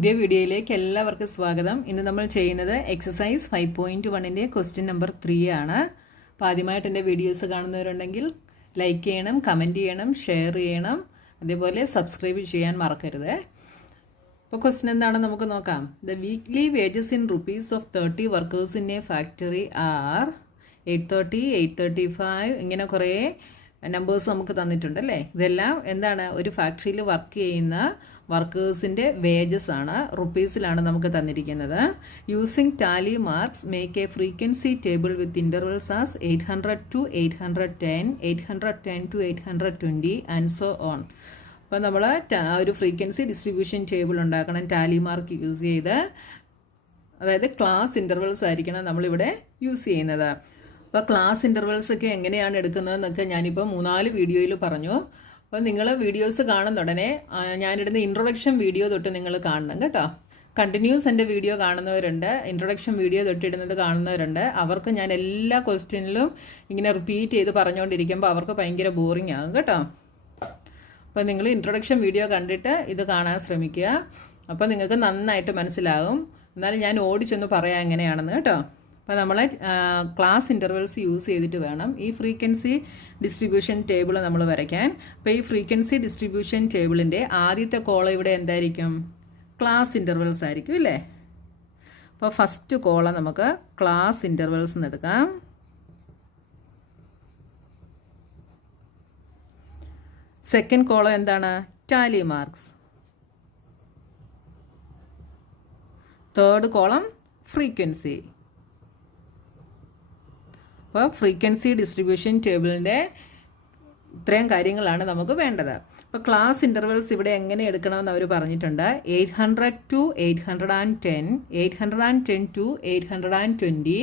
പുതിയ വീഡിയോയിലേക്ക് എല്ലാവർക്കും സ്വാഗതം. ഇന്ന് നമ്മൾ ചെയ്യുന്നത് എക്സസൈസ് 5.1ന്റെ ക്വസ്റ്റ്യൻ നമ്പർ 3 ആണ്. അപ്പോൾ ആദ്യമായിട്ട് എൻ്റെ വീഡിയോസ് കാണുന്നവരുണ്ടെങ്കിൽ ലൈക്ക് ചെയ്യണം, കമൻറ്റ് ചെയ്യണം, ഷെയർ ചെയ്യണം, അതേപോലെ സബ്സ്ക്രൈബ് ചെയ്യാൻ മറക്കരുത്. അപ്പോൾ ക്വസ്റ്റ്യൻ എന്താണെന്ന് നമുക്ക് നോക്കാം. The weekly wages in rupees of 30 workers in a factory are 830, 835 ഇങ്ങനെ കുറേ നമ്പേഴ്സ് നമുക്ക് തന്നിട്ടുണ്ട് അല്ലേ. ഇതെല്ലാം എന്താണ്, ഒരു ഫാക്ടറിയിൽ വർക്ക് ചെയ്യുന്ന വർക്കേഴ്സിൻ്റെ വേജസ് ആണ്, റുപ്പീസിലാണ് നമുക്ക് തന്നിരിക്കുന്നത്. Using Tally marks make A frequency table with intervals as 800 to 810, 810 to 820 and so on. അപ്പോൾ നമ്മൾ ഒരു ഫ്രീക്വൻസി ഡിസ്ട്രിബ്യൂഷൻ ടേബിൾ ഉണ്ടാക്കണം ടാലി മാർക്ക് യൂസ് ചെയ്ത്. അതായത് ക്ലാസ് ഇൻ്റർവൽസ് ആയിരിക്കണം നമ്മളിവിടെ യൂസ് ചെയ്യുന്നത്. അപ്പോൾ ക്ലാസ് ഇൻ്റർവൽസ് ഒക്കെ എങ്ങനെയാണ് എടുക്കുന്നതെന്നൊക്കെ ഞാനിപ്പോൾ 3-4 വീഡിയോയിൽ പറഞ്ഞു. അപ്പോൾ നിങ്ങൾ വീഡിയോസ് കാണുന്ന ഉടനെ ഞാനിടുന്ന ഇൻട്രൊഡക്ഷൻ വീഡിയോ തൊട്ട് നിങ്ങൾ കാണണം കേട്ടോ. കണ്ടിന്യൂസ് എൻ്റെ വീഡിയോ കാണുന്നവരുണ്ട്, ഇൻട്രൊഡക്ഷൻ വീഡിയോ തൊട്ടിടുന്നത് കാണുന്നവരുണ്ട്. അവർക്ക് ഞാൻ എല്ലാ ക്വസ്റ്റ്യനിലും ഇങ്ങനെ റിപ്പീറ്റ് ചെയ്ത് പറഞ്ഞുകൊണ്ടിരിക്കുമ്പോൾ അവർക്ക് ഭയങ്കര ബോറിംഗ് ആകും കേട്ടോ. അപ്പോൾ നിങ്ങൾ ഇൻട്രൊഡക്ഷൻ വീഡിയോ കണ്ടിട്ട് ഇത് കാണാൻ ശ്രമിക്കുക. അപ്പോൾ നിങ്ങൾക്ക് നന്നായിട്ട് മനസ്സിലാകും. എന്നാലും ഞാൻ ഓടിച്ചൊന്ന് പറയാം എങ്ങനെയാണെന്ന് കേട്ടോ. അപ്പോൾ നമ്മൾ ക്ലാസ് ഇൻ്റർവൽസ് യൂസ് ചെയ്തിട്ട് വേണം ഈ ഫ്രീക്വൻസി ഡിസ്ട്രിബ്യൂഷൻ ടേബിൾ നമ്മൾ വരയ്ക്കാൻ. അപ്പോൾ ഈ ഫ്രീക്വൻസി ഡിസ്ട്രിബ്യൂഷൻ ടേബിളിൻ്റെ ആദ്യത്തെ കോളം ഇവിടെ എന്തായിരിക്കും? ക്ലാസ് ഇൻ്റർവൽസ് ആയിരിക്കും അല്ലേ. അപ്പോൾ ഫസ്റ്റ് കോളം നമുക്ക് ക്ലാസ് ഇൻ്റർവൽസ് എന്ന് എടുക്കാം. സെക്കൻഡ് കോളം എന്താണ്? Tally marks. Third column frequency. അപ്പോൾ ഫ്രീക്വൻസി ഡിസ്ട്രിബ്യൂഷൻ ടേബിളിൻ്റെ ഇത്രയും കാര്യങ്ങളാണ് നമുക്ക് വേണ്ടത്. അപ്പോൾ ക്ലാസ് ഇൻ്റർവൽസ് ഇവിടെ എങ്ങനെ എടുക്കണമെന്ന് അവർ പറഞ്ഞിട്ടുണ്ട്. 800 to 810, 810 to 820.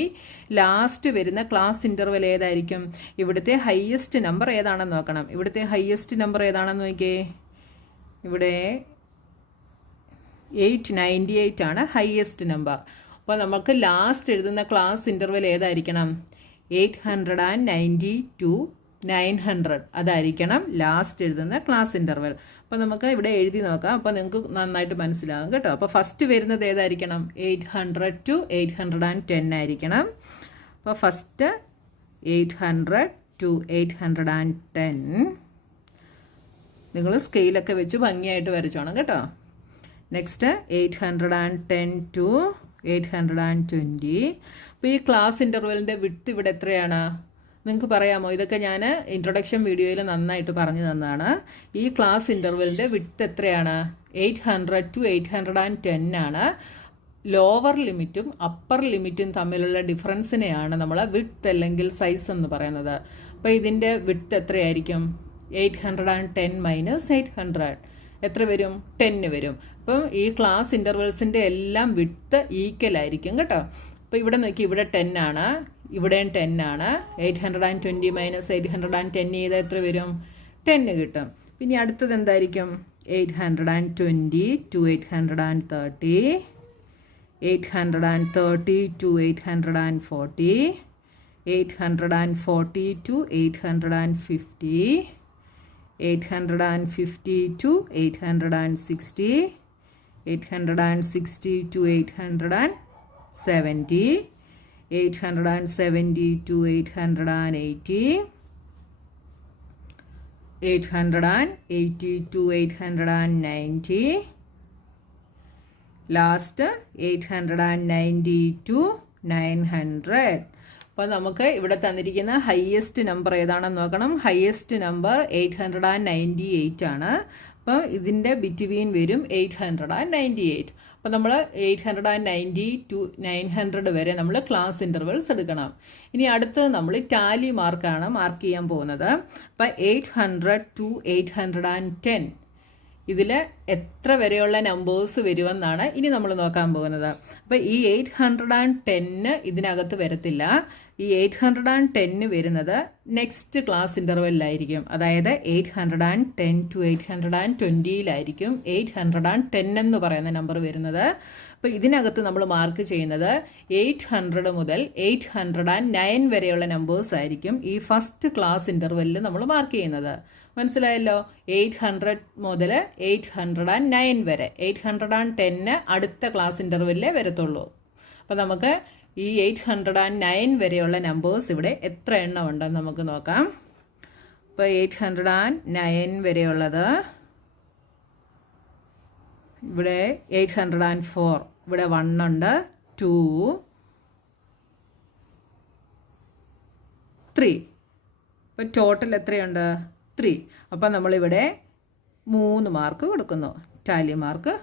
ലാസ്റ്റ് വരുന്ന ക്ലാസ് ഇൻ്റർവൽ ഏതായിരിക്കും? ഇവിടുത്തെ ഹയസ്റ്റ് നമ്പർ ഏതാണെന്ന് നോക്കണം. ഇവിടുത്തെ ഹയസ്റ്റ് നമ്പർ ഏതാണെന്ന് നോക്കിയേ. ഇവിടെ 898 ആണ് ഹയസ്റ്റ് നമ്പർ. അപ്പോൾ നമുക്ക് ലാസ്റ്റ് എഴുതുന്ന ക്ലാസ് ഇൻ്റർവൽ ഏതായിരിക്കണം? 890 to 900 അതായിരിക്കണം ലാസ്റ്റ് എഴുതുന്ന ക്ലാസ് ഇൻ്റർവൽ. അപ്പോൾ നമുക്ക് ഇവിടെ എഴുതി നോക്കാം. അപ്പോൾ നിങ്ങൾക്ക് നന്നായിട്ട് മനസ്സിലാകും കേട്ടോ. അപ്പോൾ ഫസ്റ്റ് വരുന്നത് ഏതായിരിക്കണം? 800 to 810 ആയിരിക്കണം. അപ്പോൾ ഫസ്റ്റ് 800 to 810 നിങ്ങൾ സ്കെയിലൊക്കെ വെച്ച് ഭംഗിയായിട്ട് വരച്ചോണം കേട്ടോ. Next 810 to 820. അപ്പോൾ ഈ ക്ലാസ് ഇൻ്റർവെലിൻ്റെ വിഡ്ത്ത് ഇവിടെ എത്രയാണ് നിങ്ങൾക്ക് പറയാമോ? ഇതൊക്കെ ഞാൻ ഇൻട്രൊഡക്ഷൻ വീഡിയോയിൽ നന്നായിട്ട് പറഞ്ഞു തന്നതാണ്. ഈ ക്ലാസ് ഇൻ്റർവെലിൻ്റെ വിഡ്ത്ത് എത്രയാണ്? 800 to 810 ആണ്. ലോവർ ലിമിറ്റും അപ്പർ ലിമിറ്റും തമ്മിലുള്ള ഡിഫറൻസിനെയാണ് നമ്മൾ വിഡ്ത്ത് അല്ലെങ്കിൽ സൈസ് എന്ന് പറയുന്നത്. അപ്പോൾ ഇതിൻ്റെ വിഡ്ത്ത് എത്രയായിരിക്കും? 810 മൈനസ് 800 എത്ര വരും? 10 വരും. അപ്പം ഈ ക്ലാസ് ഇൻ്റർവെൽസിൻ്റെ എല്ലാം വിഡ്ത്ത് ഈക്വൽ ആയിരിക്കും കേട്ടോ. അപ്പോൾ ഇവിടെ നോക്കി, ഇവിടെ 10 ആണ്, ഇവിടെയും 10 ആണ്. 820 മൈനസ് 810 ചെയ്താൽ എത്ര വരും? 10 കിട്ടും. പിന്നെ അടുത്തത് എന്തായിരിക്കും? 820 to 830, 830 to 840, 840 to 850, 850 to 860, 860 to 870, 870 to 880, 880 to 890, last 890 to 900. അപ്പോൾ നമുക്ക് ഇവിടെ തന്നിരിക്കുന്ന ഹയസ്റ്റ് നമ്പർ ഏതാണെന്ന് നോക്കണം. ഹയസ്റ്റ് നമ്പർ 898 ആണ്. അപ്പോൾ ഇതിൻ്റെ ബിറ്റ്വീൻ വരും 898. അപ്പോൾ നമ്മൾ 890 to 900 വരെ നമ്മൾ ക്ലാസ് ഇൻ്റർവൽസ് എടുക്കണം. ഇനി അടുത്തത് നമ്മൾ ടാലി മാർക്കാണ് മാർക്ക് ചെയ്യാൻ പോകുന്നത്. അപ്പോൾ 800 to 810 ഇതിൽ എത്ര വരെയുള്ള നമ്പേഴ്സ് വരുമെന്നാണ് ഇനി നമ്മൾ നോക്കാൻ പോകുന്നത്. അപ്പോൾ ഈ 810 ഇതിനകത്ത് വരത്തില്ല. ഈ 810 വരുന്നത് നെക്സ്റ്റ് ക്ലാസ് ഇൻ്റർവെല്ലായിരിക്കും. അതായത് 810 to 820 810 എന്ന് പറയുന്ന നമ്പർ വരുന്നത്. അപ്പോൾ ഇതിനകത്ത് നമ്മൾ മാർക്ക് ചെയ്യുന്നത് 800 മുതൽ 809 വരെയുള്ള നമ്പേഴ്സ് ആയിരിക്കും ഈ ഫസ്റ്റ് ക്ലാസ് ഇൻ്റർവെല്ലിൽ നമ്മൾ മാർക്ക് ചെയ്യുന്നത്. മനസ്സിലായല്ലോ? 800 മുതൽ 809 809 വരെ. 810 അടുത്ത ക്ലാസ് ഇൻ്റർവെല്ലിലേ വരത്തുള്ളൂ. അപ്പോൾ നമുക്ക് ഈ 809 വരെയുള്ള നമ്പേഴ്സ് ഇവിടെ എത്ര എണ്ണം ഉണ്ടെന്ന് നമുക്ക് നോക്കാം. ഇപ്പോൾ 809 വരെയുള്ളത് ഇവിടെ 804, ഇവിടെ 1 ഉണ്ട്, 2, 3. ഇപ്പോൾ ടോട്ടൽ എത്രയുണ്ട്? 3. അപ്പോൾ നമ്മളിവിടെ 3 മാർക്ക് കൊടുക്കുന്നു. Tally mark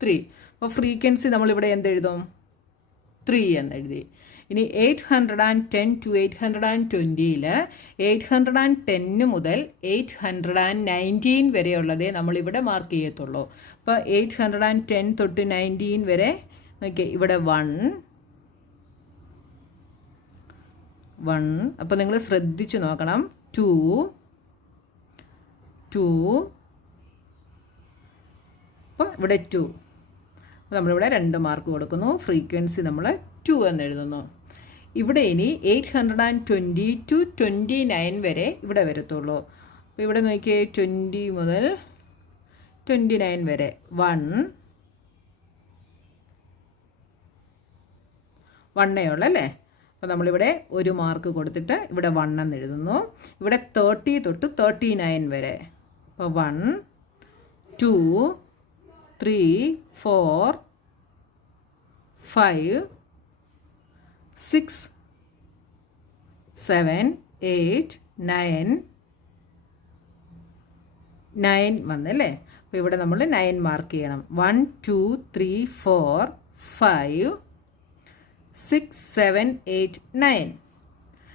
3. അപ്പോൾ ഫ്രീക്വൻസി നമ്മളിവിടെ എന്തെഴുതും? 3 എന്നെഴുതി. ഇനി 810 to 820ൽ 810 മുതൽ 819 വരെയുള്ളതേ നമ്മളിവിടെ മാർക്ക് ചെയ്യത്തുള്ളൂ. അപ്പോൾ 810 തൊട്ട് 19 വരെ നോക്കിയേ, ഇവിടെ 1. അപ്പോൾ നിങ്ങൾ ശ്രദ്ധിച്ചു നോക്കണം. 2, അപ്പോൾ ഇവിടെ 2. അപ്പോൾ നമ്മളിവിടെ 2 മാർക്ക് കൊടുക്കുന്നു. ഫ്രീക്വൻസി നമ്മൾ 2 എന്നെഴുതുന്നു. ഇവിടെ ഇനി 820 to 29 വരെ ഇവിടെ വരത്തുള്ളൂ. അപ്പോൾ ഇവിടെ നോക്കിയേ, 20 മുതൽ 29 വരെ 1 ഉള്ളൂ അല്ലേ? അപ്പോൾ നമ്മളിവിടെ 1 മാർക്ക് കൊടുത്തിട്ട് ഇവിടെ 1 എന്ന് എഴുതുന്നു. ഇവിടെ 30 തൊട്ട് 39 വരെ. അപ്പോൾ 1, 2, 3, 4, 5, 6, 7, 8, 9 വന്നല്ലേ? അപ്പോൾ ഇവിടെ നമ്മൾ 9 മാർക്ക് ചെയ്യണം. 1, 2, 3, 4, 5, 6, 7, 8, 9.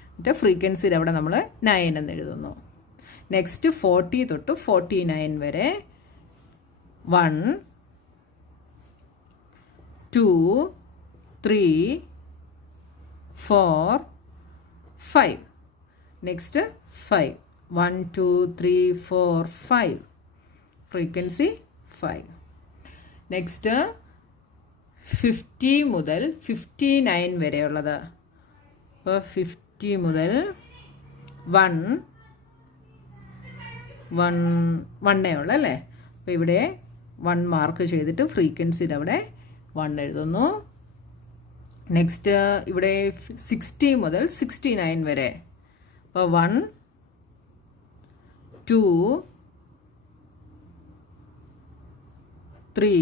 എന്നിട്ട് ഫ്രീക്വൻസിയിൽ അവിടെ നമ്മൾ 9 എന്ന് എഴുതുന്നു. നെക്സ്റ്റ് 40 തൊട്ട് 49 വരെ 1, 2, 3, 4, 5. നെക്സ്റ്റ് 5. 1, 2, 3, 4, 5. ഫ്രീക്വൻസി 5. നെക്സ്റ്റ് 50 മുതൽ 59 വരെയുള്ളത്. അപ്പോൾ 50 മുതൽ 1 ഉള്ളൂ അല്ലേ? അപ്പോൾ ഇവിടെ 1 മാർക്ക് ചെയ്തിട്ട് ഫ്രീക്വൻസിയിൽ അവിടെ 1 എഴുതുന്നു. നെക്സ്റ്റ് ഇവിടെ 60 മുതൽ 69 വരെ. അപ്പോൾ 1, 2, 3.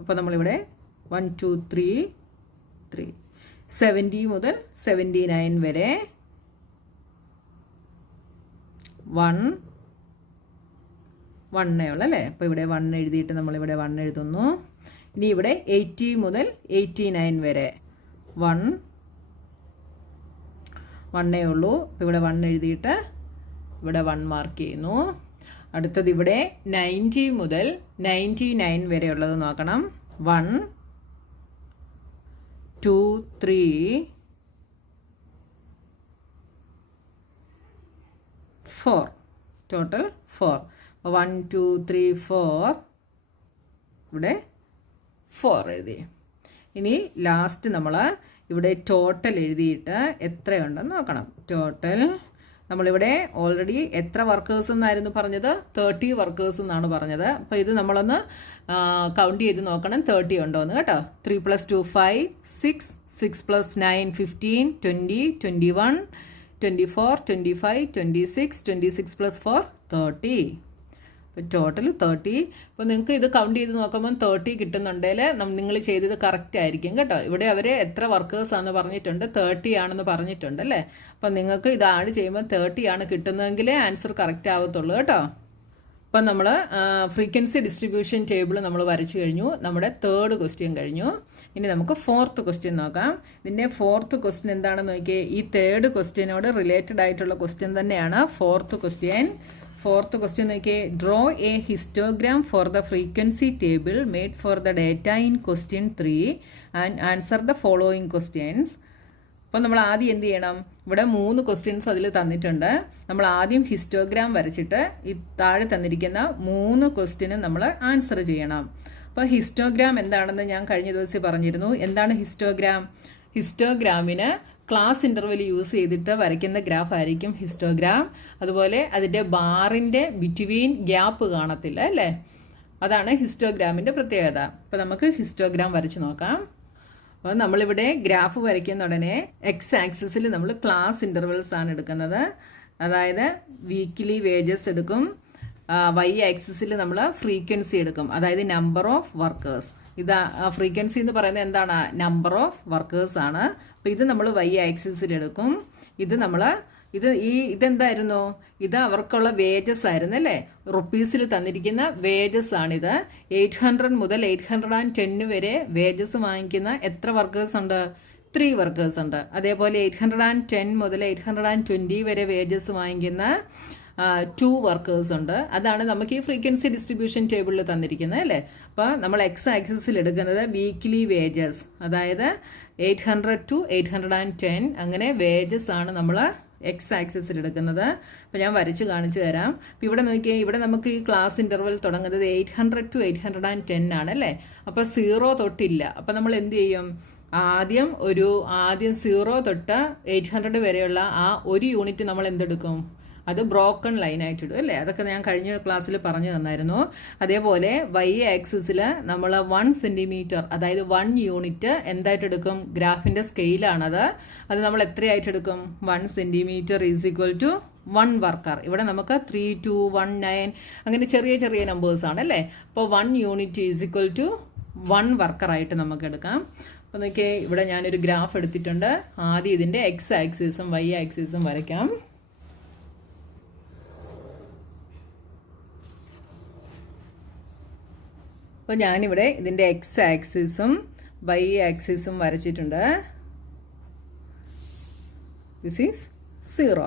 അപ്പോൾ നമ്മളിവിടെ 1, 2, 3. 70 മുതൽ 79 വരെ 1 ഉള്ളൂ അല്ലേ? അപ്പോൾ ഇവിടെ 1 എഴുതിയിട്ട് നമ്മളിവിടെ 1 എഴുതുന്നു. ഇനി ഇവിടെ 80 മുതൽ 89 വരെ 1 ഉള്ളൂ. അപ്പോൾ ഇവിടെ 1 എഴുതിയിട്ട് ഇവിടെ 1 മാർക്ക് ചെയ്യുന്നു. അടുത്തത് ഇവിടെ 90 മുതൽ 99 വരെ ഉള്ളത് നോക്കണം. 1, 2, 3, 4. ടോട്ടൽ 4. 1, 2, 3, 4. ഇവിടെ 4 എഴുതി. ഇനി ലാസ്റ്റ് നമ്മൾ ഇവിടെ ടോട്ടൽ എഴുതിയിട്ട് എത്രയുണ്ടെന്ന് നോക്കണം. ടോട്ടൽ നമ്മളിവിടെ ഓൾറെഡി എത്ര വർക്കേഴ്സ് എന്നായിരുന്നു പറഞ്ഞത്? 30 വർക്കേഴ്സ് എന്നാണ് പറഞ്ഞത്. അപ്പോൾ ഇത് നമ്മളൊന്ന് കൗണ്ട് ചെയ്ത് നോക്കണം 30 ഉണ്ടോ എന്ന് കേട്ടോ. 3 + 2 5, 6, 6 + 9 15, 20, 21, 24, 25, 26, 26 + 4 30. അപ്പോൾ ടോട്ടൽ 30. അപ്പോൾ നിങ്ങൾക്ക് ഇത് കൗണ്ട് ചെയ്ത് നോക്കുമ്പോൾ 30 കിട്ടുന്നുണ്ടെങ്കിൽ നിങ്ങൾ ചെയ്തത് കറക്റ്റ് ആയിരിക്കും കേട്ടോ. ഇവിടെ അവർ എത്ര വർക്കേഴ്സാണെന്ന് പറഞ്ഞിട്ടുണ്ട്, 30 ആണെന്ന് പറഞ്ഞിട്ടുണ്ട് അല്ലേ? അപ്പോൾ നിങ്ങൾക്ക് ഇത് ആഡ് ചെയ്യുമ്പോൾ 30 ആണ് കിട്ടുന്നതെങ്കിലേ ആൻസർ കറക്റ്റ് ആവത്തുള്ളൂ കേട്ടോ. അപ്പം നമ്മൾ ഫ്രീക്വൻസി ഡിസ്ട്രിബ്യൂഷൻ ടേബിൾ നമ്മൾ വരച്ചു കഴിഞ്ഞു. നമ്മുടെ 3rd ക്വസ്റ്റ്യൻ കഴിഞ്ഞു. ഇനി നമുക്ക് 4th ക്വസ്റ്റ്യൻ നോക്കാം. ഇതിൻ്റെ 4th ക്വസ്റ്റ്യൻ എന്താണെന്ന് നോക്കിയേ. ഈ 3rd ക്വസ്റ്റ്യനോട് റിലേറ്റഡ് ആയിട്ടുള്ള ക്വസ്റ്റ്യൻ തന്നെയാണ് 4th ക്വസ്റ്റ്യൻ. 4th ക്വസ്റ്റ്യൻ നോക്കിയേ. Draw A histogram for the frequency table made for the data in question 3 and answer the following questions. അപ്പോൾ നമ്മൾ ആദ്യം എന്ത് ചെയ്യണം? ഇവിടെ 3 ക്വസ്റ്റ്യൻസ് അതിൽ തന്നിട്ടുണ്ട്. നമ്മൾ ആദ്യം ഹിസ്റ്റോഗ്രാം വരച്ചിട്ട് ഈ താഴെ തന്നിരിക്കുന്ന 3 ക്വസ്റ്റ്യനും നമ്മൾ ആൻസർ ചെയ്യണം. അപ്പോൾ ഹിസ്റ്റോഗ്രാം എന്താണെന്ന് ഞാൻ കഴിഞ്ഞ ദിവസം പറഞ്ഞിരുന്നു. എന്താണ് ഹിസ്റ്റോഗ്രാം? ഹിസ്റ്റോഗ്രാമിന് ക്ലാസ് ഇൻ്റർവെൽ യൂസ് ചെയ്തിട്ട് വരയ്ക്കുന്ന ഗ്രാഫ് ആയിരിക്കും ഹിസ്റ്റോഗ്രാം. അതുപോലെ അതിൻ്റെ ബാറിൻ്റെ ബിറ്റ്വീൻ ഗ്യാപ്പ് കാണത്തില്ല അല്ലേ, അതാണ് ഹിസ്റ്റോഗ്രാമിൻ്റെ പ്രത്യേകത. അപ്പോൾ നമുക്ക് ഹിസ്റ്റോഗ്രാം വരച്ച് നോക്കാം. അപ്പോൾ നമ്മളിവിടെ ഗ്രാഫ് വരയ്ക്കുന്ന ഉടനെ എക്സ് ആക്സിസിൽ നമ്മൾ ക്ലാസ് ഇൻ്റർവെൽസ് ആണ് എടുക്കുന്നത്. അതായത് വീക്ക്ലി വേജസ് എടുക്കും. വൈ ആക്സിസിൽ നമ്മൾ ഫ്രീക്വൻസി എടുക്കും, അതായത് നമ്പർ ഓഫ് വർക്കേഴ്സ്. ഇത് ഫ്രീക്വൻസി എന്ന് പറയുന്നത് എന്താണ്, നമ്പർ ഓഫ് വർക്കേഴ്സ് ആണ്. അപ്പോൾ ഇത് നമ്മൾ വൈ ആക്സിസിൽ എടുക്കും. ഇതെന്തായിരുന്നു, ഇത് അവർക്കുള്ള വേജസ് ആയിരുന്നു അല്ലേ, റുപ്പീസിൽ തന്നിരിക്കുന്ന വേജസ് ആണിത്. 800 മുതൽ 810 വരെ വേജസ് വാങ്ങിക്കുന്ന എത്ര വർക്കേഴ്സ് ഉണ്ട്, 3 വർക്കേഴ്സ് ഉണ്ട്. അതേപോലെ 810 മുതൽ 820 വരെ വേജസ് വാങ്ങിക്കുന്ന 2 വർക്കേഴ്സ് ഉണ്ട്. അതാണ് നമുക്ക് ഈ ഫ്രീക്വൻസി ഡിസ്ട്രിബ്യൂഷൻ ടേബിളിൽ തന്നിരിക്കുന്നത് അല്ലേ. അപ്പോൾ നമ്മൾ എക്സ് ആക്സിസിൽ എടുക്കുന്നത് വീക്ക്ലി വേജസ്, അതായത് 800 to 810 അങ്ങനെ വേജസ് ആണ് നമ്മൾ എക്സ് ആക്സിസിൽ എടുക്കുന്നത്. അപ്പോൾ ഞാൻ വരച്ച് കാണിച്ചു തരാം. അപ്പോൾ ഇവിടെ നോക്കിയാൽ ഇവിടെ നമുക്ക് ഈ ക്ലാസ് ഇൻ്റർവെൽ തുടങ്ങുന്നത് 800 to 810 ആണ് അല്ലേ. അപ്പോൾ 0 തൊട്ടില്ല. അപ്പോൾ നമ്മൾ എന്ത് ചെയ്യും, ആദ്യം 0 തൊട്ട് 800 വരെയുള്ള ആ ഒരു യൂണിറ്റ് നമ്മൾ എന്തെടുക്കും, അത് ബ്രോക്കൺ ലൈനായിട്ട് ഇടും അല്ലേ. അതൊക്കെ ഞാൻ കഴിഞ്ഞ ക്ലാസ്സിൽ പറഞ്ഞു തന്നായിരുന്നു. അതേപോലെ വൈ ആക്സിസിൽ നമ്മൾ 1 സെൻറ്റിമീറ്റർ, അതായത് 1 യൂണിറ്റ് എന്തായിട്ട് എടുക്കും, ഗ്രാഫിൻ്റെ സ്കെയിലാണത്. അത് നമ്മൾ എത്രയായിട്ട് എടുക്കും, 1 centimetre is equal to 1 worker. ഇവിടെ നമുക്ക് 3, 2, 1, 9 അങ്ങനെ ചെറിയ ചെറിയ നമ്പേഴ്സ് ആണ് അല്ലേ. അപ്പോൾ 1 യൂണിറ്റ് ഈസ് ഈക്വൽ ടു 1 വർക്കറായിട്ട് നമുക്ക് എടുക്കാം. അപ്പോൾ നോക്കിയേ, ഇവിടെ ഞാനൊരു ഗ്രാഫ് എടുത്തിട്ടുണ്ട്. ആദ്യം ഇതിൻ്റെ എക്സ് ആക്സിസും വൈ ആക്സിസും വരയ്ക്കാം. അപ്പോൾ ഞാനിവിടെ ഇതിൻ്റെ എക്സ് ആക്സിസും വൈ ആക്സിസും വരച്ചിട്ടുണ്ട്. This is 0.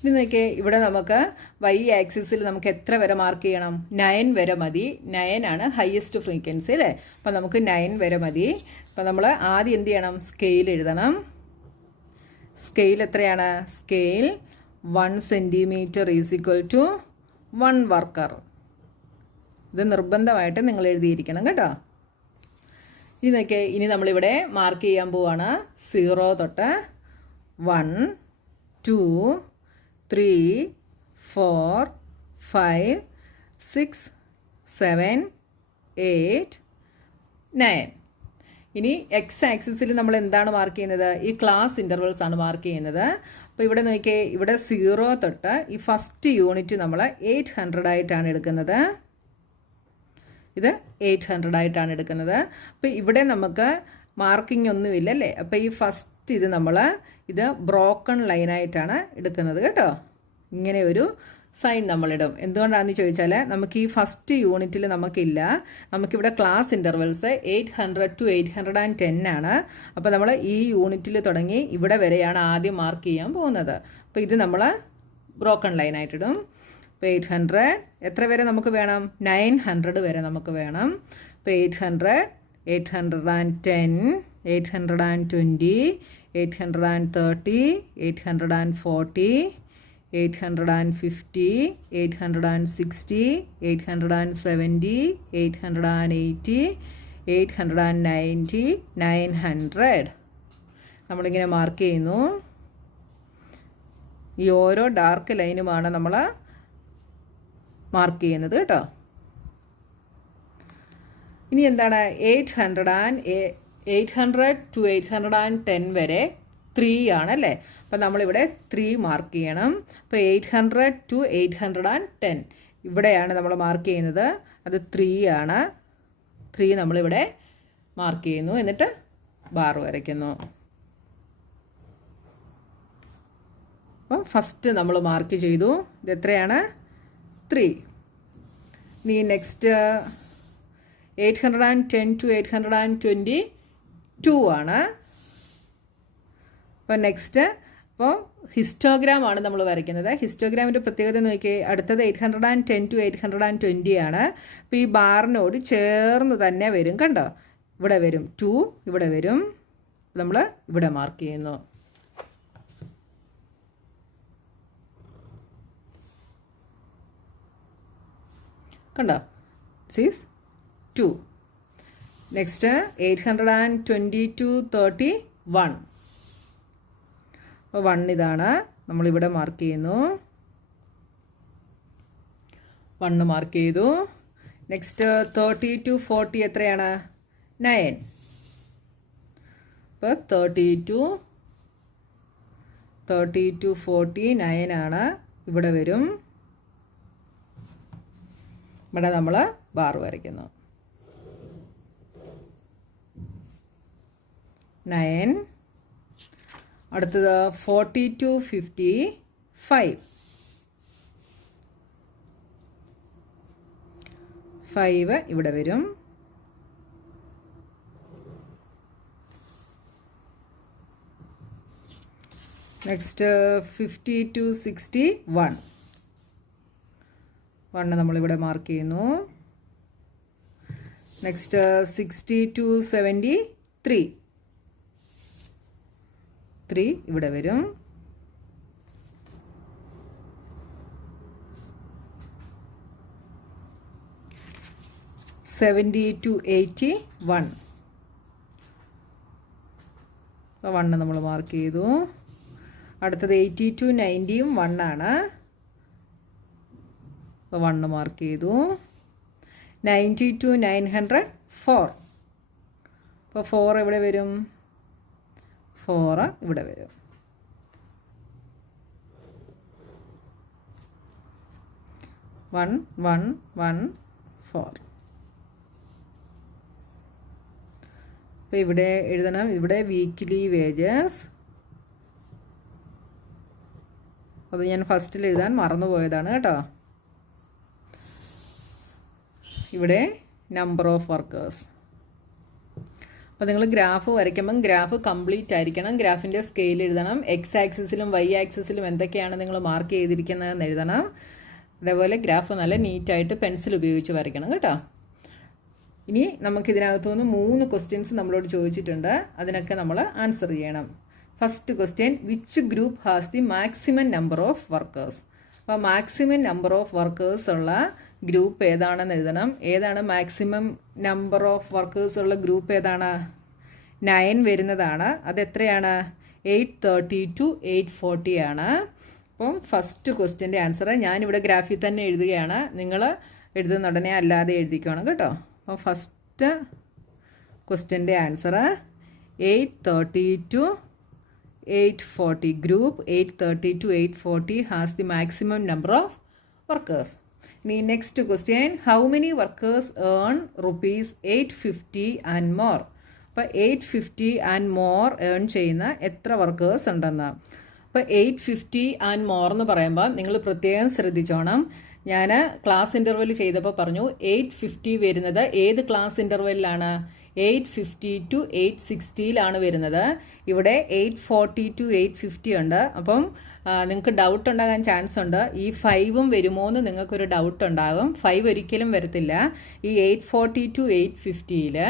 ഇനി നോക്കിയേ, ഇവിടെ നമുക്ക് വൈ ആക്സിസിൽ നമുക്ക് എത്ര വരെ മാർക്ക് ചെയ്യണം, 9 വരെ മതി. 9 ആണ് ഹയസ്റ്റ് ഫ്രീക്വൻസി അല്ലേ. അപ്പോൾ നമുക്ക് 9 വരെ മതി. അപ്പോൾ നമ്മൾ ആദ്യം എന്ത് ചെയ്യണം, സ്കെയിൽ എഴുതണം. സ്കെയിൽ എത്രയാണ്, scale 1 centimetre is equal to 1 worker. ഇത് നിർബന്ധമായിട്ട് നിങ്ങൾ എഴുതിയിരിക്കണം കേട്ടോ. ഇനി നോക്കിയേ, ഇനി നമ്മളിവിടെ മാർക്ക് ചെയ്യാൻ പോവാണ്. 0 തൊട്ട് 1, 2, 3, 4, 5, 6, 7, 8, 9. ഇനി എക്സ് ആക്സിസിൽ നമ്മൾ എന്താണ് മാർക്ക് ചെയ്യുന്നത്, ഈ ക്ലാസ് ഇൻ്റർവെൽസ് ആണ് മാർക്ക് ചെയ്യുന്നത്. അപ്പോൾ ഇവിടെ നോക്കിയേ, ഇവിടെ 0 തൊട്ട് ഈ ഫസ്റ്റ് യൂണിറ്റ് നമ്മൾ 800 ആയിട്ടാണ് എടുക്കുന്നത്. ഇത് 800 ആയിട്ടാണ് എടുക്കുന്നത്. അപ്പോൾ ഇവിടെ നമുക്ക് മാർക്കിംഗ് ഒന്നുമില്ല അല്ലേ. അപ്പോൾ ഈ ഫസ്റ്റ് ഇത് ബ്രോക്കൺ ലൈനായിട്ടാണ് എടുക്കുന്നത് കേട്ടോ. ഇങ്ങനെ ഒരു സൈൻ നമ്മളിടും. എന്തുകൊണ്ടാണെന്ന് ചോദിച്ചാൽ നമുക്ക് ഈ ഫസ്റ്റ് യൂണിറ്റിൽ നമുക്കില്ല. നമുക്കിവിടെ ക്ലാസ് ഇൻ്റർവെൽസ് 800 to 810 ആണ്. അപ്പോൾ നമ്മൾ ഈ യൂണിറ്റിൽ തുടങ്ങി ഇവിടെ വരെയാണ് ആദ്യം മാർക്ക് ചെയ്യാൻ പോകുന്നത്. അപ്പോൾ ഇത് നമ്മൾ ബ്രോക്കൺ ലൈനായിട്ടിടും. ഇപ്പോൾ 800 എത്ര വരെ നമുക്ക് വേണം, 900 വരെ നമുക്ക് വേണം. ഇപ്പോൾ 800, 810, 820, 830, 840, 850, 860, 870, 880, 890, 900 നമ്മളിങ്ങനെ മാർക്ക് ചെയ്യുന്നു. ഈ ഓരോ ഡാർക്ക് ലൈനുമാണ് നമ്മൾ മാർക്ക് ചെയ്യുന്നത് കേട്ടോ. ഇനി എന്താണ്, 800 to 810 വരെ 3 ആണല്ലേ. അപ്പം നമ്മളിവിടെ 3 മാർക്ക് ചെയ്യണം. അപ്പോൾ 800 to 810 ഇവിടെയാണ് നമ്മൾ മാർക്ക് ചെയ്യുന്നത്. അത് 3 ആണ്. 3 നമ്മളിവിടെ മാർക്ക് ചെയ്യുന്നു. എന്നിട്ട് ബാർ വരയ്ക്കുന്നു. അപ്പം ഫസ്റ്റ് നമ്മൾ മാർക്ക് ചെയ്തു. ഇത് എത്രയാണ്, 3. ഇനി നെക്സ്റ്റ് 810 to 822 ആണ്. അപ്പോൾ നെക്സ്റ്റ് അപ്പോൾ ഹിസ്റ്റോഗ്രാം ആണ് നമ്മൾ വരയ്ക്കുന്നത്. ഹിസ്റ്റോഗ്രാമിൻ്റെ പ്രത്യേകത നോക്കിയാൽ അടുത്തത് 810 to 820 ആണ്. അപ്പോൾ ഈ ബാറിനോട് ചേർന്ന് തന്നെ വരും കണ്ടോ, ഇവിടെ വരും 2, ഇവിടെ വരും. നമ്മൾ ഇവിടെ മാർക്ക് ചെയ്യുന്നു. കണ്ടോ, ദിസ് ഈസ് 2. നെക്സ്റ്റ് 822, 31. അപ്പോൾ 1 ഇതാണ്, നമ്മളിവിടെ മാർക്ക് ചെയ്യുന്നു. 1 മാർക്ക് ചെയ്തു. നെക്സ്റ്റ് 30 to 40 എത്രയാണ്? 9. അപ്പോൾ 30 to 40 9 ആണ്, ഇവിടെ വരും. ഇവിടെ നമ്മൾ ബാർ വരയ്ക്കുന്നു. 9. അടുത്തത് 40 to 50 5. 5 ഇവിടെ വരും. നെക്സ്റ്റ് 50 to 60 1 നമ്മളിവിടെ മാർക്ക് ചെയ്യുന്നു. നെക്സ്റ്റ് 60 to 70 3 ഇവിടെ വരും. $70 to 80 1 നമ്മൾ മാർക്ക് ചെയ്തു. അടുത്തത് 80 to 90 1 ആണ്, 1 മാർക്ക് ചെയ്തു. 90 to 900 4. അപ്പോൾ 4 എവിടെ വരും? 4 ഇവിടെ വരും. 1 1 1 4. അപ്പോൾ ഇവിടെ എഴുതണം, ഇവിടെ വീക്ക്ലി വേജസ്. അത് ഞാൻ ഫസ്റ്റിൽ എഴുതാൻ മറന്നുപോയതാണ് കേട്ടോ. ഇവിടെ നമ്പർ ഓഫ് വർക്കേഴ്സ്. അപ്പോൾ നിങ്ങൾ ഗ്രാഫ് വരയ്ക്കുമ്പം ഗ്രാഫ് കംപ്ലീറ്റ് ആയിരിക്കണം. ഗ്രാഫിൻ്റെ സ്കെയിൽ എഴുതണം. എക്സ് ആക്സിസിലും വൈ ആക്സിസിലും എന്തൊക്കെയാണ് നിങ്ങൾ മാർക്ക് ചെയ്തിരിക്കുന്നതെന്ന് എഴുതണം. അതേപോലെ ഗ്രാഫ് നല്ല നീറ്റായിട്ട് പെൻസിൽ ഉപയോഗിച്ച് വരയ്ക്കണം കേട്ടോ. ഇനി നമുക്കിതിനകത്തുനിന്ന് 3 ക്വസ്റ്റ്യൻസ് നമ്മളോട് ചോദിച്ചിട്ടുണ്ട്. അതിനൊക്കെ നമ്മൾ ആൻസർ ചെയ്യണം. First question, which group has the maximum number of workers? അപ്പോൾ മാക്സിമം നമ്പർ ഓഫ് വർക്കേഴ്സ് ഉള്ള ഗ്രൂപ്പ് ഏതാണെന്ന് എഴുതണം. ഏതാണ് മാക്സിമം നമ്പർ ഓഫ് വർക്കേഴ്സ് ഉള്ള ഗ്രൂപ്പ്? ഏതാണ്? 9 വരുന്നതാണ്. അതെത്രയാണ്? 830 to 840 ആണ്. അപ്പം ഫസ്റ്റ് ക്വസ്റ്റ്യൻ്റെ ആൻസർ ഞാനിവിടെ ഗ്രാഫിൽ തന്നെ എഴുതുകയാണ്. നിങ്ങൾ എഴുതുന്ന ഉടനെ അല്ലാതെ എഴുതിക്കണം കേട്ടോ. അപ്പോൾ ഫസ്റ്റ് ക്വസ്റ്റ്യൻ്റെ answer 830 to 840. Group 830 to 840 has the maximum number of workers. ഇനി next question, how many workers earn ₹850 and more? അപ്പോൾ 850 ആൻഡ് മോർ ഏൺ ചെയ്യുന്ന എത്ര വർക്കേഴ്സ് ഉണ്ടെന്ന്. അപ്പോൾ 850 ആൻഡ് മോർ എന്ന് പറയുമ്പോൾ നിങ്ങൾ പ്രത്യേകം ശ്രദ്ധിച്ചോണം. ഞാൻ ക്ലാസ് ഇൻ്റർവെൽ ചെയ്തപ്പോൾ പറഞ്ഞു 850 വരുന്നത് ഏത് ക്ലാസ് ഇൻ്റർവെല്ലിലാണ്? 850 to 860 വരുന്നത്. ഇവിടെ 840 to 850 ഉണ്ട്. അപ്പം നിങ്ങൾക്ക് ഡൗട്ട് ഉണ്ടാകാൻ ചാൻസ് ഉണ്ട്. ഈ 5 വരുമോ എന്ന് നിങ്ങൾക്കൊരു ഡൗട്ട് ഉണ്ടാകും. 5 ഒരിക്കലും വരത്തില്ല. ഈ 840 to 850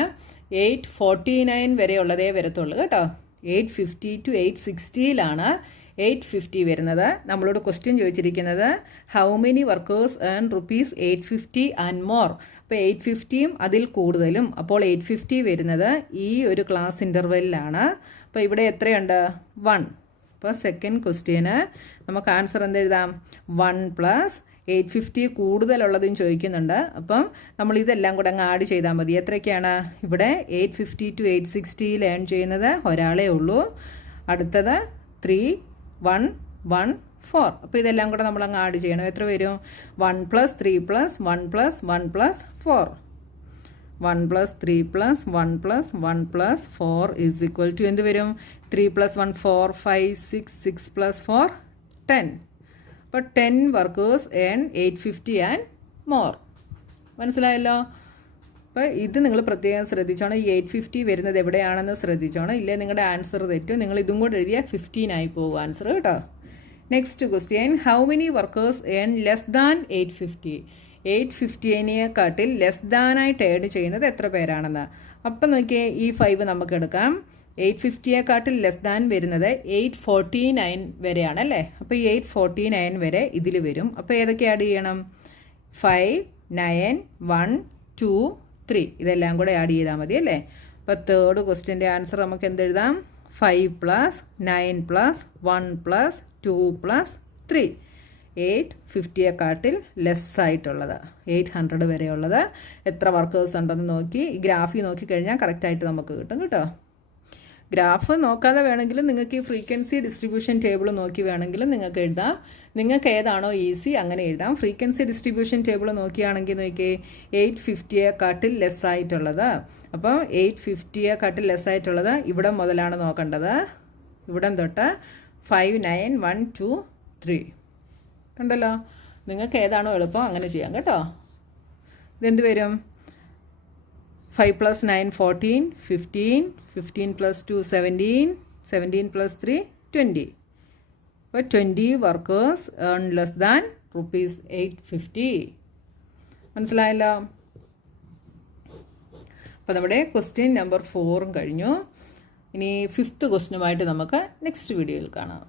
849 വരെ ഉള്ളതേ വരത്തുള്ളൂ കേട്ടോ. 850 to 860 850 വരുന്നത്. നമ്മളോട് ക്വസ്റ്റ്യൻ ചോദിച്ചിരിക്കുന്നത് how many workers earn ₹850 and more. അപ്പോൾ 850യും അതിൽ കൂടുതലും. അപ്പോൾ 850 വരുന്നത് ഈ ഒരു ക്ലാസ് ഇൻ്റർവെല്ലിലാണ്. അപ്പോൾ ഇവിടെ എത്രയുണ്ട്? 1. അപ്പോൾ സെക്കൻഡ് ക്വസ്റ്റ്യന് നമുക്ക് ആൻസർ എന്തെഴുതാം? 1 + 850 കൂടുതലുള്ളതും ചോദിക്കുന്നുണ്ട്. അപ്പം നമ്മൾ ഇതെല്ലാം കൂടെ അങ്ങ് ആഡ് ചെയ്താൽ മതി. എത്രയൊക്കെയാണ്? ഇവിടെ 850 to 860 ഏൺ ചെയ്യുന്നത് ഒരാളേ ഉള്ളൂ. അടുത്തത് 3 1 1 4. അപ്പോൾ ഇതെല്ലാം കൂടെ നമ്മൾ അങ്ങ് ആഡ് ചെയ്യണം. എത്ര വരും? 1 + 3 + 1 + 1 + 4. 1 + 3 + 1 + 1 + 4 ഈസ് ഈക്വൽ ടു എന്ത് വരും? 3 + 1 4 5 6 6 + 4 10. അപ്പോൾ 10 വർക്കേഴ്സ് ഏൺ 850 ആൻഡ് മോർ. മനസ്സിലായല്ലോ? അപ്പോൾ ഇത് നിങ്ങൾ പ്രത്യേകം ശ്രദ്ധിച്ചോണം. ഈ 850 വരുന്നത് എവിടെയാണെന്ന് ശ്രദ്ധിച്ചോണം. ഇല്ലേ നിങ്ങളുടെ ആൻസർ തെറ്റും. നിങ്ങൾ ഇതും കൂടെ എഴുതിയാൽ 15 ആയി പോകും ആൻസർ കേട്ടോ. Next question, how many workers earn less than 850? 850-നേക്കാട്ടിൽ ലെസ് ദാനായിട്ട് ഏൺ ചെയ്യുന്നത് എത്ര പേരാണെന്ന്. അപ്പം നോക്കിയേ, ഈ 5 നമുക്ക് എടുക്കാം. 850-യെക്കാട്ടിൽ ലെസ് ദാൻ വരുന്നത് 849 വരെയാണ് അല്ലേ. അപ്പോൾ ഈ 849 വരെ ഇതിൽ വരും. അപ്പോൾ ഏതൊക്കെ ആഡ് ചെയ്യണം? 5 9 1 2 3 ഇതെല്ലാം കൂടെ ആഡ് ചെയ്താൽ മതി അല്ലേ. അപ്പോൾ തേർഡ് ക്വസ്റ്റ്യൻ്റെ ആൻസർ നമുക്ക് എന്തെഴുതാം? 5 പ്ലസ് 9 പ്ലസ് 1 പ്ലസ് 2 പ്ലസ് 3. 850യെക്കാട്ടിൽ ലെസ്സായിട്ടുള്ളത് 800 വരെയുള്ളത് എത്ര വർക്കേഴ്സ് ഉണ്ടെന്ന് നോക്കി ഈ ഗ്രാഫിൽ നോക്കിക്കഴിഞ്ഞാൽ കറക്റ്റായിട്ട് നമുക്ക് കിട്ടും കേട്ടോ. ഗ്രാഫ് നോക്കാതെ വേണമെങ്കിലും നിങ്ങൾക്ക് ഈ ഫ്രീക്വൻസി ഡിസ്ട്രിബ്യൂഷൻ ടേബിൾ നോക്കി വേണമെങ്കിലും നിങ്ങൾക്ക് എഴുതാം. നിങ്ങൾക്ക് ഏതാണോ ഈസി അങ്ങനെ എഴുതാം. ഫ്രീക്വൻസി ഡിസ്ട്രിബ്യൂഷൻ ടേബിൾ നോക്കിയാണെങ്കിൽ നോക്കിയേ 850യെക്കാട്ടിൽ ലെസ്സായിട്ടുള്ളത്. അപ്പോൾ 850യെക്കാട്ടിൽ ലെസ്സായിട്ടുള്ളത് ഇവിടെ മുതലാണ് നോക്കേണ്ടത്. ഇവിടം തൊട്ട് 5, 9, 1, 2, 3 കണ്ടല്ലോ. നിങ്ങൾക്ക് ഏതാണോ എളുപ്പം അങ്ങനെ ചെയ്യാം കേട്ടോ. ഇതെന്ത് വരും? 5 plus 9 14, 15, 15 plus 2 17, 17 plus 3 20. അപ്പോൾ 20 വർക്കേഴ്സ് ഏൺ ലെസ് ദാൻ ₹850. മനസ്സിലായല്ലോ? അപ്പോൾ നമ്മുടെ ക്വസ്റ്റ്യൻ നമ്പർ 4 കഴിഞ്ഞു. ഇനി 5th ക്വസ്റ്റ്യനുമായിട്ട് നമുക്ക് നെക്സ്റ്റ് വീഡിയോയിൽ കാണാം.